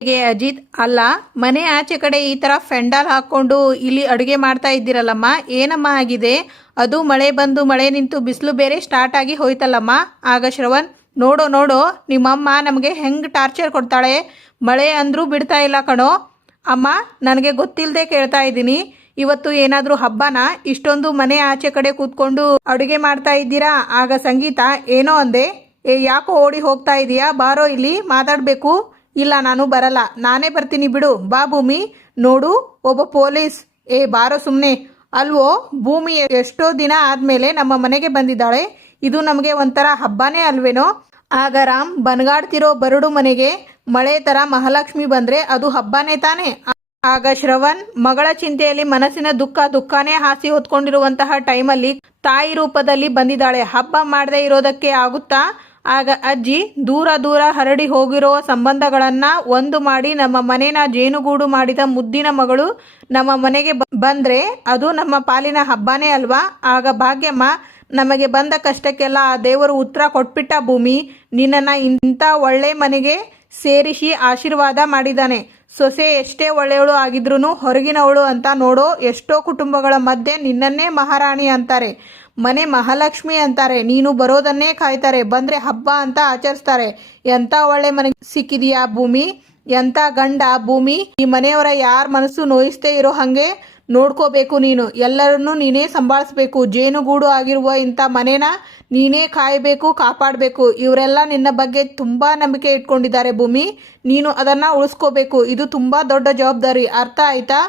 ಹೀಗೆ ಅಜಿತ್, ಅಲ್ಲ ಮನೆ ಆಚೆ ಕಡೆ ಈ ತರ ಫೆಂಡಾಲ್ ಹಾಕೊಂಡು ಇಲ್ಲಿ ಅಡುಗೆ ಮಾಡ್ತಾ ಇದ್ದೀರಲ್ಲಮ್ಮ, ಏನಮ್ಮ ಆಗಿದೆ? ಅದು ಮಳೆ ಬಂದು ಮಳೆ ನಿಂತು ಬಿಸಿಲು ಬೇರೆ ಸ್ಟಾರ್ಟ್ ಆಗಿ ಹೋಯ್ತಲ್ಲಮ್ಮ. ಆಗ ಶ್ರವಣ್, ನೋಡೋ ನೋಡೋ ನಿಮ್ಮಮ್ಮ ನಮಗೆ ಹೆಂಗೆ ಟಾರ್ಚರ್ ಕೊಡ್ತಾಳೆ, ಮಳೆ ಅಂದ್ರೂ ಬಿಡ್ತಾ ಇಲ್ಲ ಕಣೋ. ಅಮ್ಮ, ನನಗೆ ಗೊತ್ತಿಲ್ಲದೆ ಕೇಳ್ತಾ ಇದ್ದೀನಿ, ಇವತ್ತು ಏನಾದರೂ ಹಬ್ಬನಾ ಇಷ್ಟೊಂದು ಮನೆ ಆಚೆ ಕಡೆ ಕೂತ್ಕೊಂಡು ಅಡುಗೆ ಮಾಡ್ತಾ ಇದ್ದೀರಾ? ಆಗ ಸಂಗೀತ, ಏನೋ ಅಂದೆ. ಯಾಕೋ ಓಡಿ ಹೋಗ್ತಾ ಇದೀಯಾ? ಬಾರೋ ಇಲ್ಲಿ ಮಾತಾಡಬೇಕು. ಇಲ್ಲ, ನಾನು ಬರಲ್ಲ, ನಾನೇ ಬರ್ತೀನಿ ಬಿಡು. ಬಾ ಭೂಮಿ. ನೋಡು, ಒಬ್ಬ ಪೊಲೀಸ್. ಬಾರೋ ಸುಮ್ಮನೆ. ಅಲ್ವೋ ಭೂಮಿ, ಎಷ್ಟೋ ದಿನ ಆದಮೇಲೆ ನಮ್ಮ ಮನೆಗೆ ಬಂದಿದ್ದಾಳೆ, ಇದು ನಮಗೆ ಒಂಥರ ಹಬ್ಬನೇ ಅಲ್ವೇನೋ? ಆಗ ರಾಮ್, ಬನಗಾಡ್ತಿರೋ ಬರಡು ಮನೆಗೆ ಮಳೆ ಥರ ಮಹಾಲಕ್ಷ್ಮಿ ಬಂದರೆ ಅದು ಹಬ್ಬನೇ ತಾನೇ. ಆಗ ಶ್ರವಣ್, ಮಗಳ ಚಿಂತೆಯಲ್ಲಿ ಮನಸ್ಸಿನ ದುಃಖನೇ ಹಾಸಿ ಹೊತ್ಕೊಂಡಿರುವಂತಹ ಟೈಮಲ್ಲಿ ತಾಯಿ ರೂಪದಲ್ಲಿ ಬಂದಿದ್ದಾಳೆ, ಹಬ್ಬ ಮಾಡದೇ ಇರೋದಕ್ಕೆ ಆಗುತ್ತಾ? ಆಗ ಅಜ್ಜಿ, ದೂರ ದೂರ ಹರಡಿ ಹೋಗಿರೋ ಸಂಬಂಧಗಳನ್ನ ಒಂದು ಮಾಡಿ ನಮ್ಮ ಮನೇನ ಜೇನುಗೂಡು ಮಾಡಿದ ಮುದ್ದಿನ ಮಗಳು ನಮ್ಮ ಮನೆಗೆ ಬಂದ್ರೆ ಅದು ನಮ್ಮ ಪಾಲಿನ ಹಬ್ಬನೇ ಅಲ್ವಾ? ಆಗ ಭಾಗ್ಯಮ್ಮ, ನಮಗೆ ಬಂದ ಕಷ್ಟಕ್ಕೆಲ್ಲ ಆ ದೇವರು ಉತ್ತರ ಕೊಟ್ಬಿಟ್ಟ ಭೂಮಿ. ನಿನ್ನನ್ನು ಇಂಥ ಒಳ್ಳೆ ಮನೆಗೆ ಸೇರಿಸಿ ಆಶೀರ್ವಾದ ಮಾಡಿದ್ದಾನೆ. ಸೊಸೆ ಎಷ್ಟೇ ಒಳ್ಳೆಯವಳು ಆಗಿದ್ರೂ ಹೊರಗಿನವಳು ಅಂತ ನೋಡೋ, ಎಷ್ಟೋ ಕುಟುಂಬಗಳ ಮಧ್ಯೆ ನಿನ್ನನ್ನೇ ಮಹಾರಾಣಿ ಅಂತಾರೆ, ಮನೆ ಮಹಾಲಕ್ಷ್ಮಿ ಅಂತಾರೆ, ನೀನು ಬರೋದನ್ನೇ ಕಾಯ್ತಾರೆ, ಬಂದರೆ ಹಬ್ಬ ಅಂತ ಆಚರಿಸ್ತಾರೆ. ಎಂಥ ಒಳ್ಳೆ ಮನೆ ಸಿಕ್ಕಿದೆಯಾ ಭೂಮಿ, ಎಂಥ ಗಂಡ ಭೂಮಿ. ಈ ಮನೆಯವರ ಯಾರ ಮನಸ್ಸು ನೋಯಿಸ್ತೇ ಇರೋ ಹಾಗೆ ನೋಡ್ಕೋಬೇಕು ನೀನು, ಎಲ್ಲರನ್ನೂ ನೀನೇ ಸಂಭಾಳಿಸ್ಬೇಕು. ಜೇನುಗೂಡು ಆಗಿರುವ ಇಂಥ ಮನೇನ ನೀನೇ ಕಾಯಬೇಕು, ಕಾಪಾಡಬೇಕು. ಇವರೆಲ್ಲ ನಿನ್ನ ಬಗ್ಗೆ ತುಂಬ ನಂಬಿಕೆ ಇಟ್ಕೊಂಡಿದ್ದಾರೆ ಭೂಮಿ, ನೀನು ಅದನ್ನು ಉಳಿಸ್ಕೋಬೇಕು. ಇದು ತುಂಬ ದೊಡ್ಡ ಜವಾಬ್ದಾರಿ, ಅರ್ಥ ಆಯ್ತಾ?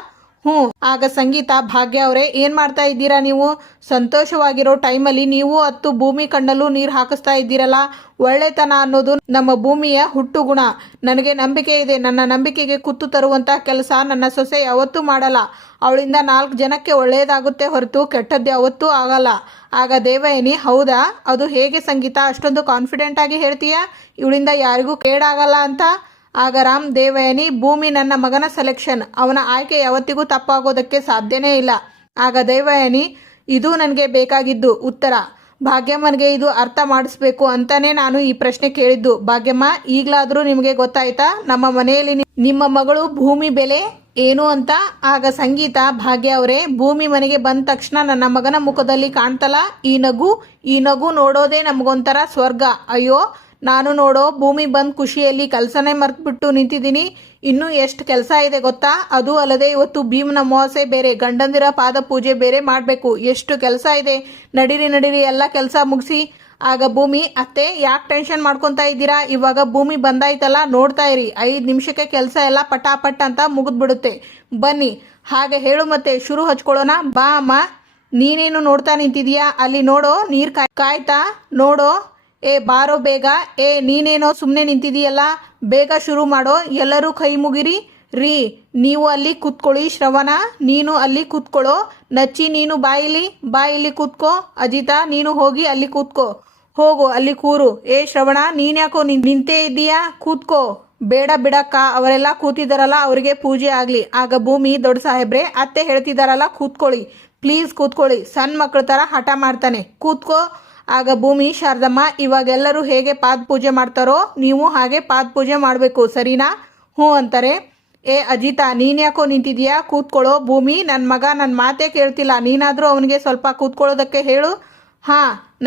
ಆಗ ಸಂಗೀತ, ಭಾಗ್ಯ ಅವರೇ, ಏನು ಮಾಡ್ತಾ ಇದ್ದೀರಾ ನೀವು? ಸಂತೋಷವಾಗಿರೋ ಟೈಮಲ್ಲಿ ನೀವು ಹತ್ತು ಭೂಮಿ ಕಣ್ಣಲ್ಲೂ ನೀರು ಹಾಕಿಸ್ತಾ ಇದ್ದೀರಲ್ಲ. ಒಳ್ಳೆತನ ಅನ್ನೋದು ನಮ್ಮ ಭೂಮಿಯ ಹುಟ್ಟು ಗುಣ. ನನಗೆ ನಂಬಿಕೆ ಇದೆ, ನನ್ನ ನಂಬಿಕೆಗೆ ಕುತ್ತು ತರುವಂಥ ಕೆಲಸ ನನ್ನ ಸೊಸೆ ಯಾವತ್ತೂ ಮಾಡಲ್ಲ. ಅವಳಿಂದ 4 ಜನಕ್ಕೆ ಒಳ್ಳೆಯದಾಗುತ್ತೆ ಹೊರತು ಕೆಟ್ಟದ್ದು ಯಾವತ್ತೂ ಆಗಲ್ಲ. ಆಗ ದೇವಯಾನಿ, ಹೌದಾ? ಅದು ಹೇಗೆ ಸಂಗೀತ, ಅಷ್ಟೊಂದು ಕಾನ್ಫಿಡೆಂಟ್ ಆಗಿ ಹೇಳ್ತೀಯಾ ಇವಳಿಂದ ಯಾರಿಗೂ ಕೇಡಾಗಲ್ಲ ಅಂತ? ಆಗ ರಾಮ್, ದೇವಯಾನಿ, ಭೂಮಿ ನನ್ನ ಮಗನ ಸೆಲೆಕ್ಷನ್, ಅವನ ಆಯ್ಕೆ ಯಾವತ್ತಿಗೂ ತಪ್ಪಾಗೋದಕ್ಕೆ ಸಾಧ್ಯನೇ ಇಲ್ಲ. ಆಗ ದೇವಯಾನಿ, ಇದು ನನಗೆ ಬೇಕಾಗಿದ್ದು ಉತ್ತರ. ಭಾಗ್ಯಮ್ಮನಿಗೆ ಇದು ಅರ್ಥ ಮಾಡಿಸ್ಬೇಕು ಅಂತಾನೆ ನಾನು ಈ ಪ್ರಶ್ನೆ ಕೇಳಿದ್ದು. ಭಾಗ್ಯಮ್ಮ, ಈಗಲಾದರೂ ನಿಮಗೆ ಗೊತ್ತಾಯ್ತಾ ನಮ್ಮ ಮನೆಯಲ್ಲಿ ನಿಮ್ಮ ಮಗಳು ಭೂಮಿ ಬೆಲೆ ಏನು ಅಂತ? ಆಗ ಸಂಗೀತ, ಭಾಗ್ಯ ಅವರೇ, ಭೂಮಿ ಮನೆಗೆ ಬಂದ ತಕ್ಷಣ ನನ್ನ ಮಗನ ಮುಖದಲ್ಲಿ ಕಾಣ್ತಲ್ಲ ಈ ನಗು ನೋಡೋದೇ ನಮಗೊಂಥರ ಸ್ವರ್ಗ. ಅಯ್ಯೋ, ನಾನು ನೋಡೋ ಭೂಮಿ ಬಂದ ಖುಷಿಯಲ್ಲಿ ಕೆಲಸನೇ ಮರ್ತ್ಬಿಟ್ಟು ನಿಂತಿದ್ದೀನಿ. ಇನ್ನೂ ಎಷ್ಟು ಕೆಲಸ ಇದೆ ಗೊತ್ತಾ? ಅದು ಅಲ್ಲದೆ ಇವತ್ತು ಭೀಮನ ಅಮಾವಾಸ್ಯೆ ಬೇರೆ, ಗಂಡಂದಿರ ಪಾದ ಪೂಜೆ ಬೇರೆ ಮಾಡಬೇಕು. ಎಷ್ಟು ಕೆಲಸ ಇದೆ, ನಡೀರಿ ಎಲ್ಲ ಕೆಲಸ ಮುಗಿಸಿ. ಆಗ ಭೂಮಿ, ಅತ್ತೆ ಯಾಕೆ ಟೆನ್ಷನ್ ಮಾಡ್ಕೊತಾ ಇದ್ದೀರಾ? ಇವಾಗ ಭೂಮಿ ಬಂದಾಯ್ತಲ್ಲ, ನೋಡ್ತಾ ಇರಿ, 5 ನಿಮಿಷಕ್ಕೆ ಕೆಲಸ ಎಲ್ಲ ಪಟಾಪಟ್ ಅಂತ ಮುಗಿದ್ಬಿಡುತ್ತೆ. ಬನ್ನಿ. ಹಾಗೆ ಹೇಳು, ಮತ್ತೆ ಶುರು ಹಚ್ಕೊಳ್ಳೋಣ. ಬಾ ಅಮ್ಮ. ನೀನೇನು ನೋಡ್ತಾ ನಿಂತಿದೀಯಾ? ಅಲ್ಲಿ ನೋಡೋ, ನೀರು ಕಾಯ್ತಾ ನೋಡೋ. ಬಾರೋ ಬೇಗ. ನೀನೇನೋ ಸುಮ್ಮನೆ ನಿಂತಿದೀಯಲ್ಲ, ಬೇಗ ಶುರು ಮಾಡೋ. ಎಲ್ಲರೂ ಕೈ ಮುಗಿರಿ. ರೀ, ನೀವು ಅಲ್ಲಿ ಕೂತ್ಕೊಳ್ಳಿ. ಶ್ರವಣ, ನೀನು ಅಲ್ಲಿ ಕೂತ್ಕೊಳ್ಳೋ. ನಚ್ಚಿ, ನೀನು ಬಾಯಿಲಿ ಕೂತ್ಕೋ. ಅಜಿತಾ, ನೀನು ಹೋಗಿ ಅಲ್ಲಿ ಕೂತ್ಕೋ. ಹೋಗು, ಅಲ್ಲಿ ಕೂರು. ಶ್ರವಣ, ನೀನ್ಯಾಕೋ ನಿಂತೇ ಇದ್ದೀಯಾ? ಕೂತ್ಕೋ. ಬೇಡ ಬಿಡಕ್ಕ, ಅವರೆಲ್ಲ ಕೂತಿದಾರಲ್ಲ, ಅವರಿಗೆ ಪೂಜೆ ಆಗಲಿ. ಆಗ ಭೂಮಿ, ದೊಡ್ಡ ಸಾಹೇಬ್ರೆ, ಅತ್ತೆ ಹೇಳ್ತಿದಾರಲ್ಲ, ಕೂತ್ಕೊಳ್ಳಿ ಪ್ಲೀಸ್, ಕೂತ್ಕೊಳ್ಳಿ. ಸಣ್ಣ ಮಕ್ಕಳ ಥರ ಹಠ ಮಾಡ್ತಾನೆ, ಕೂತ್ಕೋ. ಆಗ ಭೂಮಿ, ಶಾರದಮ್ಮ, ಇವಾಗೆಲ್ಲರೂ ಹೇಗೆ ಪಾದ ಪೂಜೆ ಮಾಡ್ತಾರೋ ನೀವು ಹಾಗೆ ಪಾದ ಪೂಜೆ ಮಾಡಬೇಕು, ಸರಿನಾ? ಅಂತಾರೆ. ಅಜಿತಾ, ನೀನ್ಯಾಕೋ ನಿಂತಿದೀಯಾ? ಕೂತ್ಕೊಳ್ಳೋ. ಭೂಮಿ, ನನ್ನ ಮಗ ನನ್ನ ಮಾತೇ ಕೇಳ್ತಿಲ್ಲ, ನೀನಾದರೂ ಅವನಿಗೆ ಸ್ವಲ್ಪ ಕೂತ್ಕೊಳ್ಳೋದಕ್ಕೆ ಹೇಳು.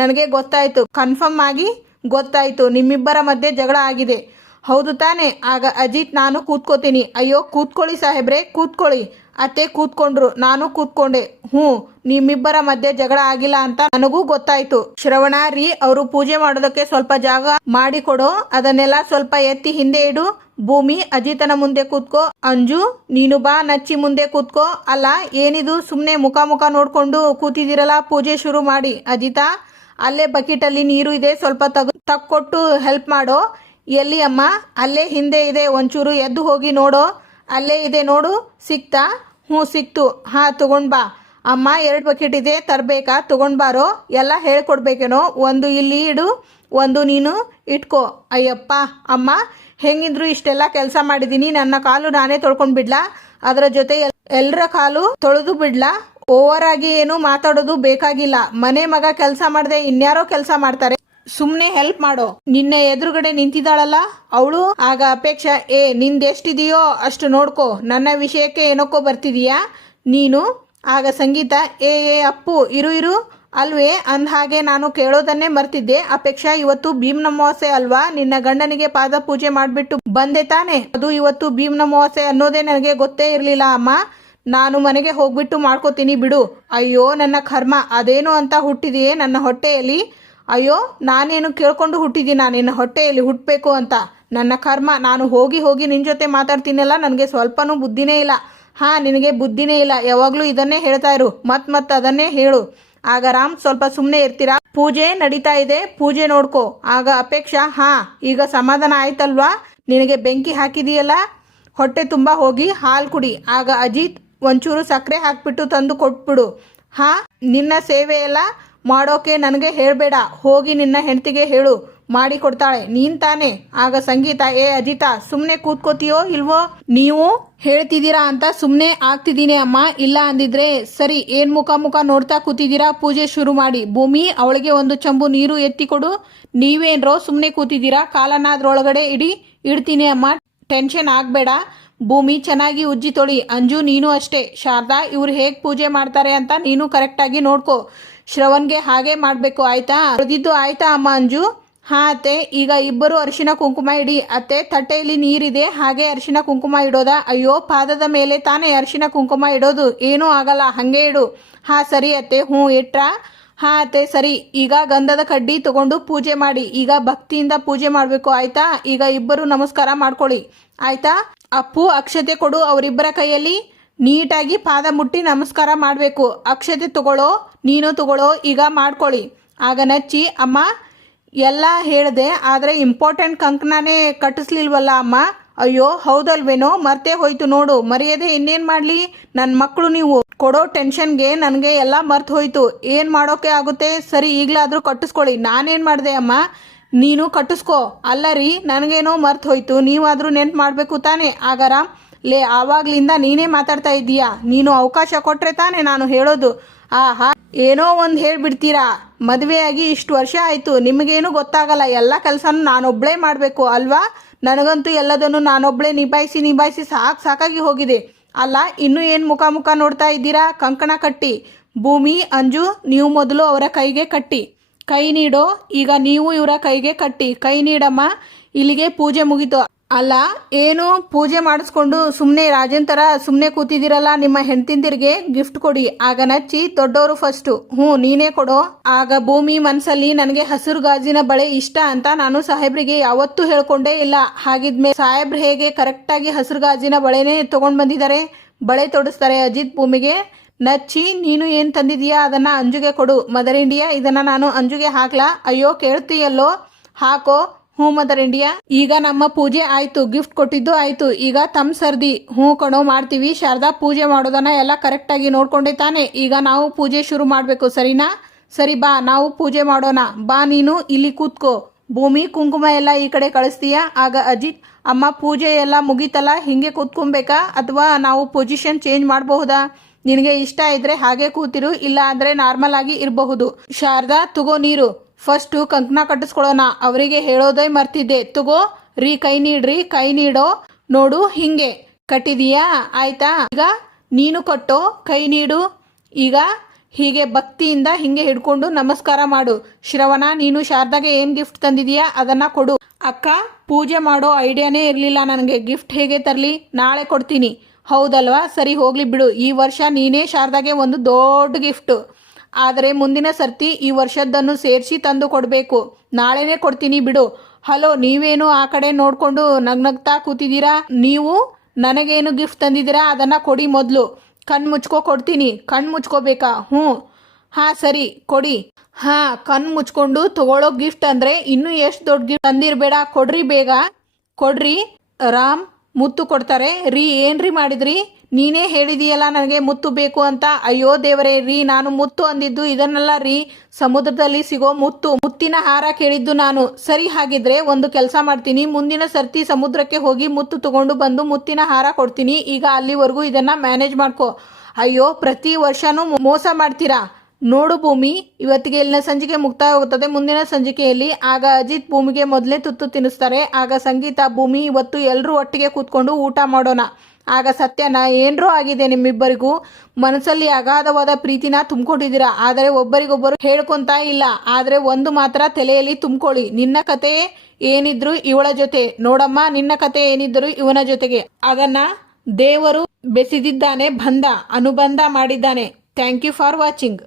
ನನಗೆ ಗೊತ್ತಾಯ್ತು, ಕನ್ಫರ್ಮ್ ಆಗಿ ಗೊತ್ತಾಯ್ತು, ನಿಮ್ಮಿಬ್ಬರ ಮಧ್ಯೆ ಜಗಳ ಆಗಿದೆ, ಹೌದು ತಾನೆ? ಆಗ ಅಜಿತ್, ನಾನು ಕೂತ್ಕೋತೀನಿ. ಅಯ್ಯೋ, ಕೂತ್ಕೊಳ್ಳಿ ಸಾಹೇಬ್ರೆ, ಕೂತ್ಕೊಳ್ಳಿ. ಅತ್ತೆ ಕೂತ್ಕೊಂಡ್ರು, ನಾನು ಕೂತ್ಕೊಂಡೆ. ನಿಮ್ಮಿಬ್ಬರ ಮಧ್ಯೆ ಜಗಳ ಆಗಿಲ್ಲ ಅಂತ ನನಗೂ ಗೊತ್ತಾಯ್ತು. ಶ್ರವಣ ರೀ, ಅವರು ಪೂಜೆ ಮಾಡೋದಕ್ಕೆ ಸ್ವಲ್ಪ ಜಾಗ ಮಾಡಿಕೊಡೋ, ಅದನ್ನೆಲ್ಲ ಸ್ವಲ್ಪ ಎತ್ತಿ ಹಿಂದೆ ಇಡು. ಭೂಮಿ, ಅಜಿತನ ಮುಂದೆ ಕೂತ್ಕೋ. ಅಂಜು, ನೀನು ಬಾ. ನಚ್ಚಿ ಮುಂದೆ ಕೂತ್ಕೋ. ಅಲ್ಲ, ಏನಿದು ಸುಮ್ಮನೆ ಮುಖ ನೋಡ್ಕೊಂಡು ಕೂತಿದ್ದೀರಲ್ಲ, ಪೂಜೆ ಶುರು ಮಾಡಿ. ಅಜಿತಾ, ಅಲ್ಲೇ ಬಕೆಟಲ್ಲಿ ನೀರು ಇದೆ, ಸ್ವಲ್ಪ ತಕ್ಕೊಟ್ಟು ಹೆಲ್ಪ್ ಮಾಡೋ. ಎಲ್ಲಿ ಅಮ್ಮ? ಅಲ್ಲೇ ಹಿಂದೆ ಇದೆ, ಒಂಚೂರು ಎದ್ದು ಹೋಗಿ ನೋಡೋ. ಅಲ್ಲೇ ಇದೆ ನೋಡು. ಸಿಕ್ತಾ? ಸಿಕ್ತು. ತಗೊಂಡ್ ಬಾ. ಅಮ್ಮ, 2 ಬಕೆಟ್ ಇದೆ, ತರಬೇಕಾ? ತಗೊಂಡ್ ಬಾರೋ. ಎಲ್ಲ ಹೇಳ್ಕೊಡ್ಬೇಕೇನೋ? ಒಂದು ಇಲ್ಲಿ ಇಡು, ಒಂದು ನೀನು ಇಟ್ಕೋ. ಅಯ್ಯಪ್ಪ ಅಮ್ಮ, ಹೆಂಗಿದ್ರು ಇಷ್ಟೆಲ್ಲ ಕೆಲಸ ಮಾಡಿದ್ದೀನಿ, ನನ್ನ ಕಾಲು ನಾನೇ ತೊಳ್ಕೊಂಡು ಬಿಡ್ಲಾ? ಅದರ ಜೊತೆ ಎಲ್ಲರ ಕಾಲು ತೊಳೆದು ಬಿಡ್ಲಾ? ಓವರ್ ಆಗಿ ಏನು ಮಾತಾಡೋದು ಬೇಕಾಗಿಲ್ಲ. ಮನೆ ಮಗ ಕೆಲಸ ಮಾಡದೆ ಇನ್ಯಾರೋ ಕೆಲಸ ಮಾಡ್ತಾರೆ. ಸುಮ್ನೆ ಹೆಲ್ಪ್ ಮಾಡೋ. ನಿನ್ನೆ ಎದುರುಗಡೆ ನಿಂತಿದ್ದಾಳಲ್ಲ ಅವಳು. ಆಗ ಅಪೇಕ್ಷಾ, ನಿಂದೆಷ್ಟಿದೆಯೋ ಅಷ್ಟು ನೋಡ್ಕೋ, ನನ್ನ ವಿಷಯಕ್ಕೆ ಏನಕ್ಕೋ ಬರ್ತಿದೀಯಾ ನೀನು. ಆಗ ಸಂಗೀತ, ಅಪ್ಪು ಇರು ಇರು, ಅಲ್ವೇ ಅಂದ ಹಾಗೆ ನಾನು ಕೇಳೋದನ್ನೇ ಮರ್ತಿದ್ದೆ. ಅಪೇಕ್ಷಾ, ಇವತ್ತು ಭೀಮ್ನ ಅಮಾವಾಸ್ಯೆ ಅಲ್ವಾ, ನಿನ್ನ ಗಂಡನಿಗೆ ಪಾದ ಪೂಜೆ ಮಾಡಿಬಿಟ್ಟು ಬಂದೆ ತಾನೆ. ಅದು ಇವತ್ತು ಭೀಮ್ನ ಅಮಾವಾಸ್ಯೆ ಅನ್ನೋದೇ ನನಗೆ ಗೊತ್ತೇ ಇರಲಿಲ್ಲ ಅಮ್ಮ. ನಾನು ಮನೆಗೆ ಹೋಗ್ಬಿಟ್ಟು ಮಾಡ್ಕೋತೀನಿ ಬಿಡು. ಅಯ್ಯೋ ನನ್ನ ಕರ್ಮ, ಅದೇನು ಅಂತ ಹುಟ್ಟಿದೆಯೇ ನನ್ನ ಹೊಟ್ಟೆಯಲ್ಲಿ. ಅಯ್ಯೋ ನಾನೇನು ಕೇಳ್ಕೊಂಡು ಹುಟ್ಟಿದ್ದೀನ ನಿನ್ನ ಹೊಟ್ಟೆಯಲ್ಲಿ ಹುಟ್ಟಬೇಕು ಅಂತ. ನನ್ನ ಕರ್ಮ, ನಾನು ಹೋಗಿ ಹೋಗಿ ನಿನ್ನ ಜೊತೆ ಮಾತಾಡ್ತೀನಲ್ಲ, ನನಗೆ ಸ್ವಲ್ಪನೂ ಬುದ್ಧಿನೇ ಇಲ್ಲ. ನಿನಗೆ ಬುದ್ಧಿನೇ ಇಲ್ಲ, ಯಾವಾಗಲೂ ಇದನ್ನೇ ಹೇಳ್ತಾ ಇರು, ಮತ್ ಅದನ್ನೇ ಹೇಳು. ಆಗ ರಾಮ್, ಸ್ವಲ್ಪ ಸುಮ್ಮನೆ ಇರ್ತೀರಾ, ಪೂಜೆ ನಡೀತಾ ಇದೆ, ಪೂಜೆ ನೋಡ್ಕೋ. ಆಗ ಅಪೇಕ್ಷಾ, ಈಗ ಸಮಾಧಾನ ಆಯ್ತಲ್ವಾ, ನಿನಗೆ ಬೆಂಕಿ ಹಾಕಿದೀಯಲ್ಲ, ಹೊಟ್ಟೆ ತುಂಬ ಹೋಗಿ ಹಾಲು ಕುಡಿ. ಆಗ ಅಜಿತ್, ಒಂಚೂರು ಸಕ್ಕರೆ ಹಾಕ್ಬಿಟ್ಟು ತಂದು ಕೊಟ್ಬಿಡು. ನಿನ್ನ ಸೇವೆ ಎಲ್ಲ ಮಾಡೋಕೆ ನನಗೆ ಹೇಳಬೇಡ, ಹೋಗಿ ನಿನ್ನ ಹೆಂಡತಿಗೆ ಹೇಳು, ಮಾಡಿ ಕೊಡ್ತಾಳೆ, ನೀನ್ ತಾನೆ. ಆಗ ಸಂಗೀತ, ಅಜಿತ ಸುಮ್ಮನೆ ಕೂತ್ಕೋತೀಯೋ ಇಲ್ವೋ, ನೀವು ಹೇಳ್ತಿದ್ದೀರಾ ಅಂತ ಸುಮ್ಮನೆ ಆಗ್ತಿದ್ದೀನಿ ಅಮ್ಮ, ಇಲ್ಲ ಅಂದಿದ್ರೆ ಸರಿ. ಏನ್ ಮುಖ ನೋಡ್ತಾ ಕೂತಿದ್ದೀರಾ, ಪೂಜೆ ಶುರು ಮಾಡಿ. ಭೂಮಿ, ಅವಳಿಗೆ ಒಂದು ಚಂಬು ನೀರು ಎತ್ತಿ ಕೊಡು. ನೀವೇನ್ರೋ ಸುಮ್ಮನೆ ಕೂತಿದ್ದೀರಾ, ಕಾಲನ್ನ ಅದ್ರೊಳಗಡೆ ಇಡ್ತೀನಿ ಅಮ್ಮ, ಟೆನ್ಷನ್ ಆಗಬೇಡ. ಭೂಮಿ, ಚೆನ್ನಾಗಿ ಉಜ್ಜಿ ತೊಳಿ. ಅಂಜು ನೀನು ಅಷ್ಟೇ. ಶಾರದಾ, ಇವ್ರು ಹೇಗೆ ಪೂಜೆ ಮಾಡ್ತಾರೆ ಅಂತ ನೀನು ಕರೆಕ್ಟಾಗಿ ನೋಡ್ಕೋ. ಶ್ರವಣ್ಗೆ ಹಾಗೆ ಮಾಡಬೇಕು, ಆಯ್ತಾ? ಹೊಡೆದಿದ್ದು ಆಯ್ತಾ ಅಮ್ಮ ಅಂಜು? ಅತ್ತೆ. ಈಗ ಇಬ್ಬರು ಅರಿಶಿನ ಕುಂಕುಮ ಇಡಿ. ಅತ್ತೆ, ತಟ್ಟೆಯಲ್ಲಿ ನೀರಿದೆ, ಹಾಗೆ ಅರಿಶಿನ ಕುಂಕುಮ ಇಡೋದಾ? ಅಯ್ಯೋ, ಪಾದದ ಮೇಲೆ ತಾನೇ ಅರಿಶಿನ ಕುಂಕುಮ ಇಡೋದು, ಏನೂ ಆಗಲ್ಲ, ಹಾಗೆ ಇಡು. ಸರಿ ಅತ್ತೆ. ಇಟ್ರಾ? ಅತ್ತೆ ಸರಿ. ಈಗ ಗಂಧದ ಕಡ್ಡಿ ತಗೊಂಡು ಪೂಜೆ ಮಾಡಿ. ಈಗ ಭಕ್ತಿಯಿಂದ ಪೂಜೆ ಮಾಡಬೇಕು, ಆಯ್ತಾ? ಈಗ ಇಬ್ಬರು ನಮಸ್ಕಾರ ಮಾಡ್ಕೊಳ್ಳಿ, ಆಯ್ತಾ? ಅಪ್ಪು, ಅಕ್ಷತೆ ಕೊಡು ಅವರಿಬ್ಬರ ಕೈಯಲ್ಲಿ. ನೀಟಾಗಿ ಪಾದ ಮುಟ್ಟಿ ನಮಸ್ಕಾರ ಮಾಡಬೇಕು. ಅಕ್ಷತೆ ತಗೊಳ್ಳೋ, ನೀನು ತಗೊಳ್ಳೋ, ಈಗ ಮಾಡ್ಕೊಳ್ಳಿ. ಆಗ ನಚ್ಚಿ, ಅಮ್ಮ ಎಲ್ಲ ಹೇಳಿದೆ, ಆದರೆ ಇಂಪಾರ್ಟೆಂಟ್ ಕಂಕಣನೇ ಕಟ್ಟಿಸ್ಲಿಲ್ವಲ್ಲ ಅಮ್ಮ. ಅಯ್ಯೋ ಹೌದಲ್ವೇನೋ, ಮರ್ತೇ ಹೋಯ್ತು ನೋಡು. ಮರೆಯದೆ ಇನ್ನೇನು ಮಾಡಲಿ, ನನ್ನ ಮಕ್ಕಳು ನೀವು ಕೊಡೋ ಟೆನ್ಷನ್ಗೆ ನನಗೆ ಎಲ್ಲ ಮರ್ತು ಹೋಯ್ತು. ಏನು ಮಾಡೋಕೆ ಆಗುತ್ತೆ? ಸರಿ, ಈಗಲಾದರೂ ಕಟ್ಟಿಸ್ಕೊಳ್ಳಿ. ನಾನೇನು ಮಾಡಿದೆ ಅಮ್ಮ? ನೀನು ಕಟ್ಟಿಸ್ಕೋ. ಅಲ್ಲ ರೀ, ನನಗೇನೋ ಮರ್ತು ಹೋಯ್ತು, ನೀವಾದರೂ ನೆನ್ಪು ಮಾಡಬೇಕು ತಾನೇ. ಆಗ ರಾಮ್, ಆವಾಗ್ಲಿಂದ ನೀನೇ ಮಾತಾಡ್ತಾ ಇದ್ದೀಯಾ, ನೀನು ಅವಕಾಶ ಕೊಟ್ಟರೆ ತಾನೇ ನಾನು ಹೇಳೋದು. ಏನೋ ಒಂದು ಹೇಳ್ಬಿಡ್ತೀರಾ. ಮದುವೆಯಾಗಿ ಇಷ್ಟು ವರ್ಷ ಆಯಿತು, ನಿಮಗೇನು ಗೊತ್ತಾಗಲ್ಲ, ಎಲ್ಲ ಕೆಲಸನೂ ನಾನೊಬ್ಬಳೇ ಮಾಡಬೇಕು ಅಲ್ವಾ? ನನಗಂತೂ ಎಲ್ಲದನ್ನು ನಾನೊಬ್ಬಳೇ ನಿಭಾಯಿಸಿ ಸಾಕಾಗಿ ಹೋಗಿದೆ. ಅಲ್ಲ, ಇನ್ನೂ ಏನು ಮುಖ ನೋಡ್ತಾ ಇದ್ದೀರಾ? ಕಂಕಣ ಕಟ್ಟಿ. ಭೂಮಿ, ಅಂಜು, ನೀವು ಮೊದಲು ಅವರ ಕೈಗೆ ಕಟ್ಟಿ. ಕೈ ನೀಡೋ. ಈಗ ನೀವು ಇವರ ಕೈಗೆ ಕಟ್ಟಿ. ಕೈ ನೀಡಮ್ಮ. ಇಲ್ಲಿಗೆ ಪೂಜೆ ಮುಗೀತು. ಅಲ್ಲ, ಏನು ಪೂಜೆ ಮಾಡಿಸ್ಕೊಂಡು ಸುಮ್ಮನೆ ರಾಜನ್ ಥರ ಸುಮ್ಮನೆ ಕೂತಿದ್ದೀರಲ್ಲ, ನಿಮ್ಮ ಹೆಂಡತಿಂದಿರಿಗೆ ಗಿಫ್ಟ್ ಕೊಡಿ. ಆಗ ನಚ್ಚಿ, ದೊಡ್ಡವರು ಫಸ್ಟು. ನೀನೇ ಕೊಡೋ. ಆಗ ಭೂಮಿ ಮನಸ್ಸಲ್ಲಿ, ನನಗೆ ಹಸಿರು ಗಾಜಿನ ಬಳೆ ಇಷ್ಟ ಅಂತ ನಾನು ಸಾಹೇಬ್ರಿಗೆ ಯಾವತ್ತೂ ಹೇಳ್ಕೊಂಡೇ ಇಲ್ಲ. ಹಾಗಿದ್ಮೇಲೆ ಸಾಹೇಬ್ರು ಹೇಗೆ ಕರೆಕ್ಟಾಗಿ ಹಸಿರು ಗಾಜಿನ ಬಳೆನೇ ತೊಗೊಂಡು ಬಂದಿದ್ದಾರೆ? ಬಳೆ ತೊಡಿಸ್ತಾರೆ ಅಜಿತ್ ಭೂಮಿಗೆ. ನಚ್ಚಿ, ನೀನು ಏನು ತಂದಿದೀಯಾ ಅದನ್ನು ಅಂಜುಗೆ ಕೊಡು. ಮದರ್ ಇಂಡಿಯಾ, ಇದನ್ನು ನಾನು ಅಂಜುಗೆ ಹಾಕ್ಲಾ? ಅಯ್ಯೋ ಕೇಳ್ತೀಯಲ್ಲೋ, ಹಾಕೋ. Mother India. ಈಗ ನಮ್ಮ ಪೂಜೆ ಆಯ್ತು, ಗಿಫ್ಟ್ ಕೊಟ್ಟಿದ್ದು ಆಯ್ತು, ಈಗ ತಮ್ಮ ಸರ್ದಿ. ಕಣೋ, ಮಾಡ್ತೀವಿ. ಶಾರದಾ, ಪೂಜೆ ಮಾಡೋದನ್ನ ಎಲ್ಲ ಕರೆಕ್ಟಾಗಿ ನೋಡ್ಕೊಂಡೆ ತಾನೆ. ಈಗ ನಾವು ಪೂಜೆ ಶುರು ಮಾಡಬೇಕು, ಸರಿನಾ? ಸರಿ ಬಾ, ನಾವು ಪೂಜೆ ಮಾಡೋಣ. ಬಾ, ನೀನು ಇಲ್ಲಿ ಕೂತ್ಕೋ. ಭೂಮಿ, ಕುಂಕುಮ ಎಲ್ಲ ಈ ಕಡೆ ಕಳಿಸ್ತೀಯಾ? ಆಗ ಅಜಿತ್, ಅಮ್ಮ ಪೂಜೆ ಎಲ್ಲ ಮುಗೀತಲ್ಲ, ಹಿಂಗೆ ಕೂತ್ಕೊಬೇಕಾ ಅಥವಾ ನಾವು ಪೊಸಿಷನ್ ಚೇಂಜ್ ಮಾಡಬಹುದಾ? ನಿನಗೆ ಇಷ್ಟ ಇದ್ರೆ ಹಾಗೆ ಕೂತಿರು, ಇಲ್ಲ ಅಂದ್ರೆ ನಾರ್ಮಲ್ ಆಗಿ ಇರಬಹುದು. ಶಾರದಾ, ತಗೋ ನೀರು. ಫಸ್ಟು ಕಂಕಣ ಕಟ್ಟಿಸ್ಕೊಳ್ಳೋಣ, ಅವರಿಗೆ ಹೇಳೋದೇ ಮರ್ತಿದ್ದೆ. ತಗೋ ರೀ, ಕೈ ನೀಡ್ರಿ. ಕೈ ನೀಡೋ. ನೋಡು, ಹಿಂಗೆ ಕಟ್ಟಿದೀಯಾ? ಆಯ್ತಾ? ಈಗ ನೀನು ಕಟ್ಟೋ, ಕೈ ನೀಡು. ಈಗ ಹೀಗೆ ಭಕ್ತಿಯಿಂದ ಹಿಂಗೆ ಹಿಡ್ಕೊಂಡು ನಮಸ್ಕಾರ ಮಾಡು. ಶ್ರವಣ, ನೀನು ಶಾರದಾಗೆ ಏನು ಗಿಫ್ಟ್ ತಂದಿದೀಯಾ ಅದನ್ನ ಕೊಡು. ಅಕ್ಕ, ಪೂಜೆ ಮಾಡೋ ಐಡಿಯಾನೇ ಇರಲಿಲ್ಲ ನನಗೆ, ಗಿಫ್ಟ್ ಹೇಗೆ ತರಲಿ? ನಾಳೆ ಕೊಡ್ತೀನಿ. ಹೌದಲ್ವಾ? ಸರಿ, ಹೋಗ್ಲಿ ಬಿಡು. ಈ ವರ್ಷ ನೀನೇ ಶಾರದಾಗೆ ಒಂದು ದೊಡ್ಡ ಗಿಫ್ಟು, ಆದರೆ ಮುಂದಿನ ಸರ್ತಿ ಈ ವರ್ಷದ್ದನ್ನು ಸೇರಿಸಿ ತಂದು ಕೊಡಬೇಕು. ನಾಳೆನೇ ಕೊಡ್ತೀನಿ ಬಿಡು. ಹಲೋ, ನೀವೇನು ಆ ಕಡೆ ನೋಡಿಕೊಂಡು ನಗ್ನಗ್ತಾ ಕೂತಿದ್ದೀರಾ? ನೀವು ನನಗೇನು ಗಿಫ್ಟ್ ತಂದಿದ್ದೀರಾ ಅದನ್ನು ಕೊಡಿ ಮೊದಲು. ಕಣ್ಣು ಮುಚ್ಕೋ ಕೊಡ್ತೀನಿ. ಕಣ್ಣು ಮುಚ್ಕೋಬೇಕಾ? ಸರಿ, ಕೊಡಿ. ಕಣ್ಣು ಮುಚ್ಕೊಂಡು ತಗೊಳ್ಳೋ ಗಿಫ್ಟ್ ಅಂದರೆ ಇನ್ನೂ ಎಷ್ಟು ದೊಡ್ಡ ಗಿಫ್ಟ್ ತಂದಿರಬೇಡ, ಕೊಡ್ರಿ ಬೇಗ ಕೊಡ್ರಿ. ರಾಮ್ ಮುತ್ತು ಕೊಡ್ತಾರೆ. ರೀ, ಏನ್ರಿ ಮಾಡಿದ್ರಿ? ನೀನೇ ಹೇಳಿದೀಯಲ್ಲ ನನಗೆ ಮುತ್ತು ಬೇಕು ಅಂತ. ಅಯ್ಯೋ ದೇವರೇ ರೀ, ನಾನು ಮುತ್ತು ಅಂದಿದ್ದು ಇದನ್ನೆಲ್ಲ ರೀ, ಸಮುದ್ರದಲ್ಲಿ ಸಿಗೋ ಮುತ್ತಿನ ಹಾರ ಕೇಳಿದ್ದು ನಾನು. ಸರಿ, ಹಾಗಿದ್ರೆ ಒಂದು ಕೆಲಸ ಮಾಡ್ತೀನಿ, ಮುಂದಿನ ಸರ್ತಿ ಸಮುದ್ರಕ್ಕೆ ಹೋಗಿ ಮುತ್ತು ತಗೊಂಡು ಬಂದು ಮುತ್ತಿನ ಹಾರ ಕೊಡ್ತೀನಿ. ಈಗ ಅಲ್ಲಿವರೆಗೂ ಇದನ್ನ ಮ್ಯಾನೇಜ್ ಮಾಡ್ಕೋ. ಅಯ್ಯೋ, ಪ್ರತಿ ವರ್ಷನೂ ಮೋಸ ಮಾಡ್ತೀರಾ. ನೋಡು ಭೂಮಿ, ಇವತ್ತಿಗೆ ಇಲ್ಲಿನ ಸಂಚಿಕೆ ಮುಕ್ತಾಯವಾಗುತ್ತದೆ. ಮುಂದಿನ ಸಂಚಿಕೆಯಲ್ಲಿ ಆಗ ಅಜಿತ್ ಭೂಮಿಗೆ ಮೊದಲೇ ತುತ್ತು ತಿನ್ನಿಸ್ತಾರೆ. ಆಗ ಸಂಗೀತ, ಭೂಮಿ ಇವತ್ತು ಎಲ್ಲರೂ ಒಟ್ಟಿಗೆ ಕೂತ್ಕೊಂಡು ಊಟ ಮಾಡೋಣ. ಆಗ ಸತ್ಯನ ಏನ್ರೋ ಆಗಿದೆ ನಿಮ್ಮಿಬ್ಬರಿಗೂ, ಮನಸ್ಸಲ್ಲಿ ಅಗಾಧವಾದ ಪ್ರೀತಿನ ತುಂಬಿಕೊಂಡಿದ್ದೀರಾ, ಆದರೆ ಒಬ್ಬರಿಗೊಬ್ಬರು ಹೇಳ್ಕೊಂತಾ ಇಲ್ಲ. ಆದರೆ ಒಂದು ಮಾತ್ರ ತಲೆಯಲ್ಲಿ ತುಂಬಿಕೊಳ್ಳಿ, ನಿನ್ನ ಕತೆ ಏನಿದ್ರು ಇವಳ ಜೊತೆ ನೋಡಮ್ಮ, ನಿನ್ನ ಕತೆ ಏನಿದ್ರು ಇವನ ಜೊತೆಗೆ. ಅದನ್ನ ದೇವರು ಬೆಸೆದಿದ್ದಾನೆ, ಅನುಬಂಧ ಮಾಡಿದ್ದಾನೆ. Thank you for watching.